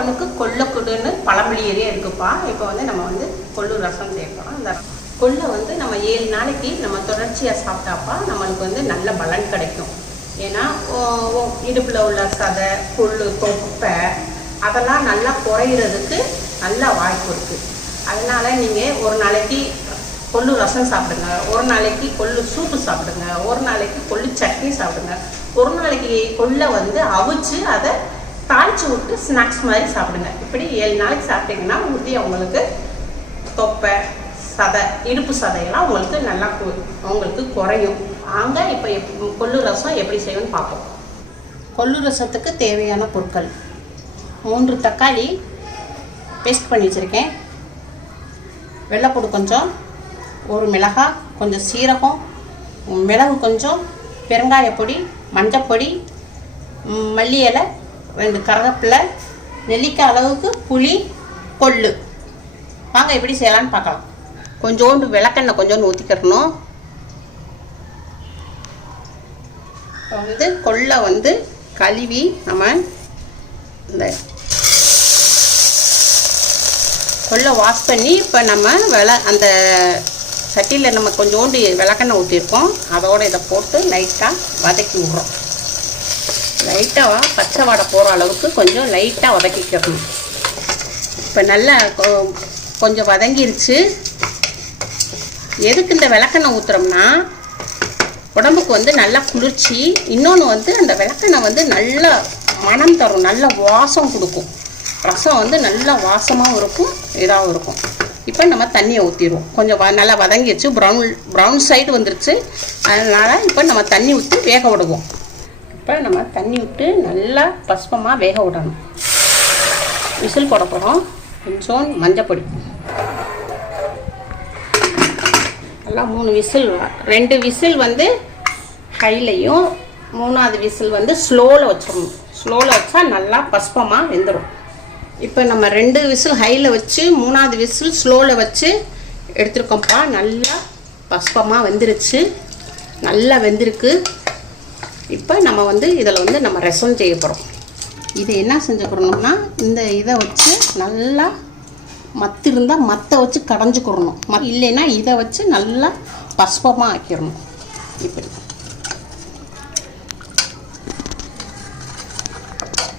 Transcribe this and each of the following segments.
கொல்லவனுக்கு கொல்லக்குடுன்னு பழமொழியிலே இருக்குப்பா. இப்போ வந்து நம்ம வந்து கொள்ளு ரசம் சேர்க்கிறோம். அந்த கொள்ளை வந்து நம்ம 7 நாளைக்கு நம்ம தொடர்ச்சியாக சாப்பிட்டாப்பா நம்மளுக்கு வந்து நல்ல பலன் கிடைக்கும். ஏன்னா இடுப்பில் உள்ள சதை, கொள்ளு, தொப்பை அதெல்லாம் நல்லா குறையிறதுக்கு நல்ல வாய்ப்பு இருக்குது. அதனால் நீங்கள் ஒரு நாளைக்கு கொள்ளு ரசம் சாப்பிடுங்க, ஒரு நாளைக்கு கொள்ளு சூப்பு சாப்பிடுங்க, ஒரு நாளைக்கு கொள்ளு சட்னி சாப்பிடுங்க, ஒரு நாளைக்கு கொள்ளை வந்து அவிச்சு அதை தாளித்து விட்டு ஸ்நாக்ஸ் மாதிரி சாப்பிடுங்க. இப்படி 7 நாளைக்கு சாப்பிட்டீங்கன்னா உறுதியாக உங்களுக்கு தொப்பை, சதை, இடுப்பு சதையெல்லாம் உங்களுக்கு நல்லா உங்களுக்கு குறையும். அங்கே இப்போ கொள்ளு ரசம் எப்படி செய்யணும்னு பார்ப்போம். கொள்ளு ரசத்துக்கு தேவையான பொருட்கள்: 3 தக்காளி பேஸ்ட் பண்ணி வச்சுருக்கேன், வெள்ளைப்பூடு கொஞ்சம், 1 மிளகாய், கொஞ்சம் சீரகம், மிளகு கொஞ்சம், பெருங்காயப்பொடி, மஞ்சப்பொடி, மல்லி இலை, 2 கருவேப்பிலை, நெல்லிக்காய் அளவுக்கு புளி, கொள்ளு. வாங்க எப்படி செய்யலான்னு பார்க்கலாம். கொஞ்சோண்டு விளக்கெண்ணெய் கொஞ்சோண்டு ஊற்றிக்கிறணும். வந்து கொள்ளை வந்து கழுவி நம்ம இந்த கொள்ளை வாஷ் பண்ணி இப்போ நம்ம அந்த சட்டியில் நம்ம கொஞ்சோண்டு விளக்கெண்ணெய் ஊற்றிருக்கோம். அதோடு இதை போட்டு லைட்டாக வதக்கி விட்றோம். லைட்டாக பச்சை வாடை போகிற அளவுக்கு கொஞ்சம் லைட்டாக வதக்கிக்கணும். இப்போ நல்லா கொஞ்சம் வதங்கிருச்சு. எதுக்கு இந்த விளக்கெண்ணெய் ஊற்றுறோம்னா உடம்புக்கு வந்து நல்லா குளிர்ச்சி. இன்னொன்று வந்து அந்த விளக்கெண்ணெய் வந்து நல்ல மனம் தரும், நல்ல வாசம் கொடுக்கும். ரசம் வந்து நல்லா வாசமாகவும் இருக்கும், இதாகவும் இருக்கும். இப்போ நம்ம தண்ணியை ஊற்றிடுவோம். கொஞ்சம் நல்லா வதங்கிடுச்சு, ப்ரௌன் சைடு வந்துருச்சு. அதனால் இப்போ நம்ம தண்ணி ஊற்றி வேக விடுவோம். இப்போ நம்ம தண்ணி விட்டு நல்லா பஸ்பமாக வேக விடணும். விசில் போட போகிறோம். கொஞ்சம் மஞ்சப்பொடி, நல்லா 3 விசில், 2 விசில் வந்து ஹைலையும் 3ஆவது விசில் வந்து ஸ்லோவில் வச்சிடணும். ஸ்லோவில் வச்சா நல்லா பஸ்பமாக வெந்துடும். இப்போ நம்ம 2 விசில் ஹையில் வச்சு 3ஆவது விசில் ஸ்லோவில் வச்சு எடுத்துருக்கோம்ப்பா. நல்லா பஸ்பமாக வெந்துருச்சு, நல்லா வெந்திருக்கு. இப்போ நம்ம வந்து இதில் வந்து நம்ம ரசம் செய்ய போகிறோம். இதை என்ன செஞ்சுக்கிறோம்னா இந்த இதை வச்சு நல்லா மத்து இருந்தால் மற்ற வச்சு கடைஞ்சிக்கிறணும். இல்லைன்னா இதை வச்சு நல்லா பஸ்பமாக ஆக்கிடணும். இப்படி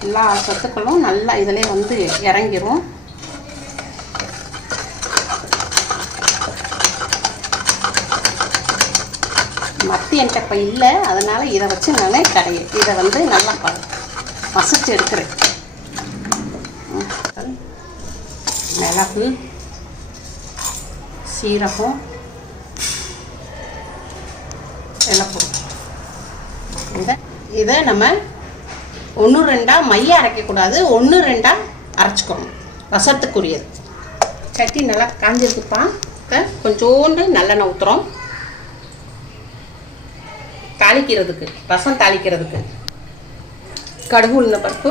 எல்லா சத்துக்களும் நல்லா இதிலே வந்து இறங்கிரும். மத்தி என்கிட்ட இப்போ இல்லை, அதனால் இதை வச்சு நான் இதை வந்து நல்லா மசிச்சு எடுக்கிறேன். மிளகு, சீரகம், வெள்ளைப்பூடு. இதை நம்ம 1-2 மைய அரைக்கக்கூடாது, 1-2 அரைச்சிக்கணும். ரசத்துக்குரியது. சட்டி நல்லா காஞ்சிருக்குப்பா. கொஞ்சோண்டு நல்லெண்ணெய் ஊற்றுறோம் தாளிக்கிறதுக்கு, ரசம் தாளிக்கிறதுக்கு. கடுகு, உளுந்தம்பருப்பு,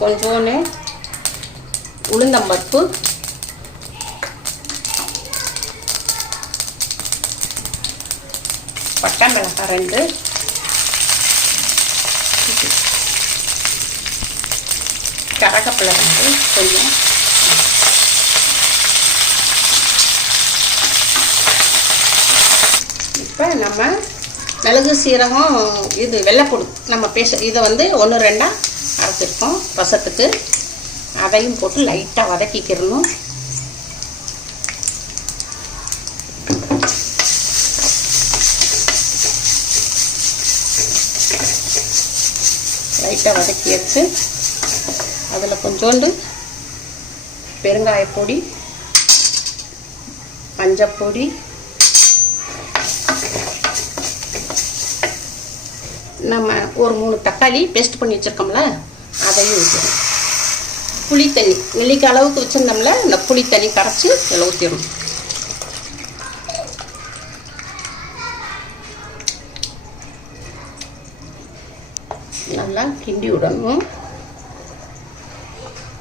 கொஞ்சோண்டு உளுந்தம்பருப்பு, பட்டை மிளகாய் 2, கருவேப்பிலை 2 கொஞ்சம், இப்போ நம்ம மிளகு, சீரகம், இது வெள்ளைப்பூடு நம்ம இதை வந்து 1-2 அரைச்சிருக்கோம் ரசத்துக்கு. அதையும் போட்டு லைட்டாக வதக்கிக்கிறணும். லைட்டாக வதக்கி வச்சு அதில் கொஞ்சோண்டு பெருங்காயப்பொடி, மஞ்சப்பொடி, நம்ம ஒரு 3 தக்காளி பேஸ்ட் பண்ணி வச்சுருக்கோம்ல அதையும் ஊற்றிடணும். புளி தண்ணி, நெல்லிக்காய் அளவுக்கு வச்சுருந்தோம்ல, இந்த புளி தண்ணி கரைச்சி இதில் ஊற்றிடணும். நல்லா கிண்டி விடணும்.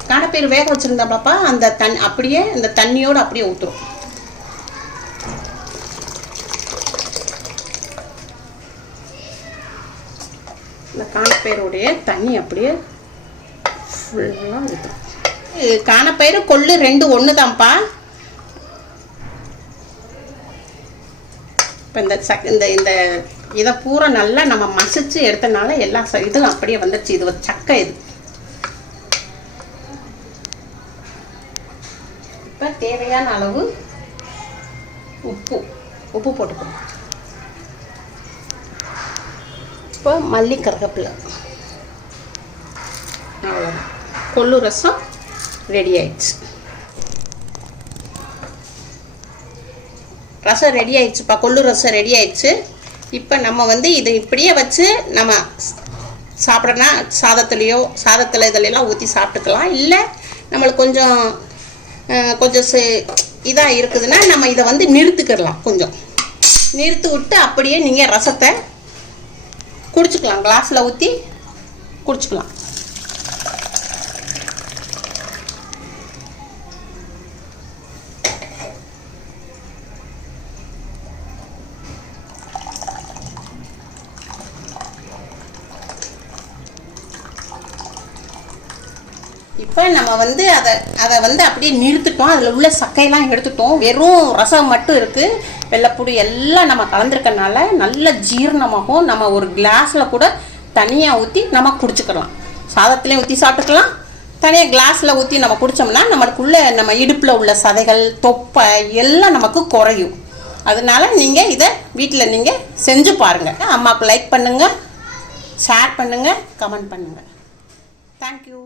காடைப்பயிறு வேக வச்சுருந்தாப்பாப்பா அந்த அப்படியே இந்த தண்ணியோடு அப்படியே ஊற்றுரும். இந்த காடைப்பயிறுடைய தண்ணி அப்படியே ஃபுல்லாக ஊற்றணும். காணப்பயிறு கொள்ளு 2 ஒன்று தான்ப்பா. இப்போ இந்த இந்த இதை பூரா நல்லா நம்ம மசிச்சு எடுத்தனால எல்லா இதுவும் அப்படியே வந்துடுச்சு. இது ஒரு சக்கை. இது இப்போ தேவையான அளவு உப்பு போட்டுக்கணும். இப்போ மல்லி கருவேப்பிலை. அவ்வளோதான், கொள்ளு ரசம் ரெடி ஆயிடுச்சு. ரசம் ரெடி ஆயிடுச்சுப்பா, கொள்ளு ரசம் ரெடி ஆயிடுச்சு. இப்போ நம்ம வந்து இதை இப்படியே வச்சு நம்ம சாப்பிட்றோன்னா சாதத்தில் இதிலெல்லாம் ஊற்றி சாப்பிட்டுக்கலாம். இல்லை நம்மளுக்கு கொஞ்சம் இதாக இருக்குதுன்னா நம்ம இதை வந்து நிறுத்திக்கிடலாம். கொஞ்சம் நிறுத்தி விட்டு அப்படியே நீங்கள் ரசத்தை குடிச்சுக்கலாம், கிளாஸில் ஊற்றி குடிச்சுக்கலாம். இப்போ நம்ம வந்து அதை வந்து அப்படியே நிறுத்திட்டோம். அதில் உள்ள சக்கையெல்லாம் எடுத்துட்டோம். வெறும் ரசம் மட்டும் இருக்குது. வெள்ளைப்பூடி எல்லாம் நம்ம கலந்துருக்கனால நல்ல ஜீரணமாகும். நம்ம ஒரு கிளாஸில் கூட தனியாக ஊற்றி நம்ம குடிச்சுக்கலாம். சாதத்துலேயும் ஊற்றி சாப்பிட்டுக்கலாம். தனியாக கிளாஸில் ஊற்றி நம்ம குடித்தோம்னா நம்மளுக்குள்ள நம்ம இடுப்பில் உள்ள சதைகள், தொப்பை எல்லாம் நமக்கு குறையும். அதனால நீங்கள் இதை வீட்டில் நீங்கள் செஞ்சு பாருங்கள். அம்மாவுக்கு லைக் பண்ணுங்கள், ஷேர் பண்ணுங்கள், கமெண்ட் பண்ணுங்கள். தேங்க்யூ.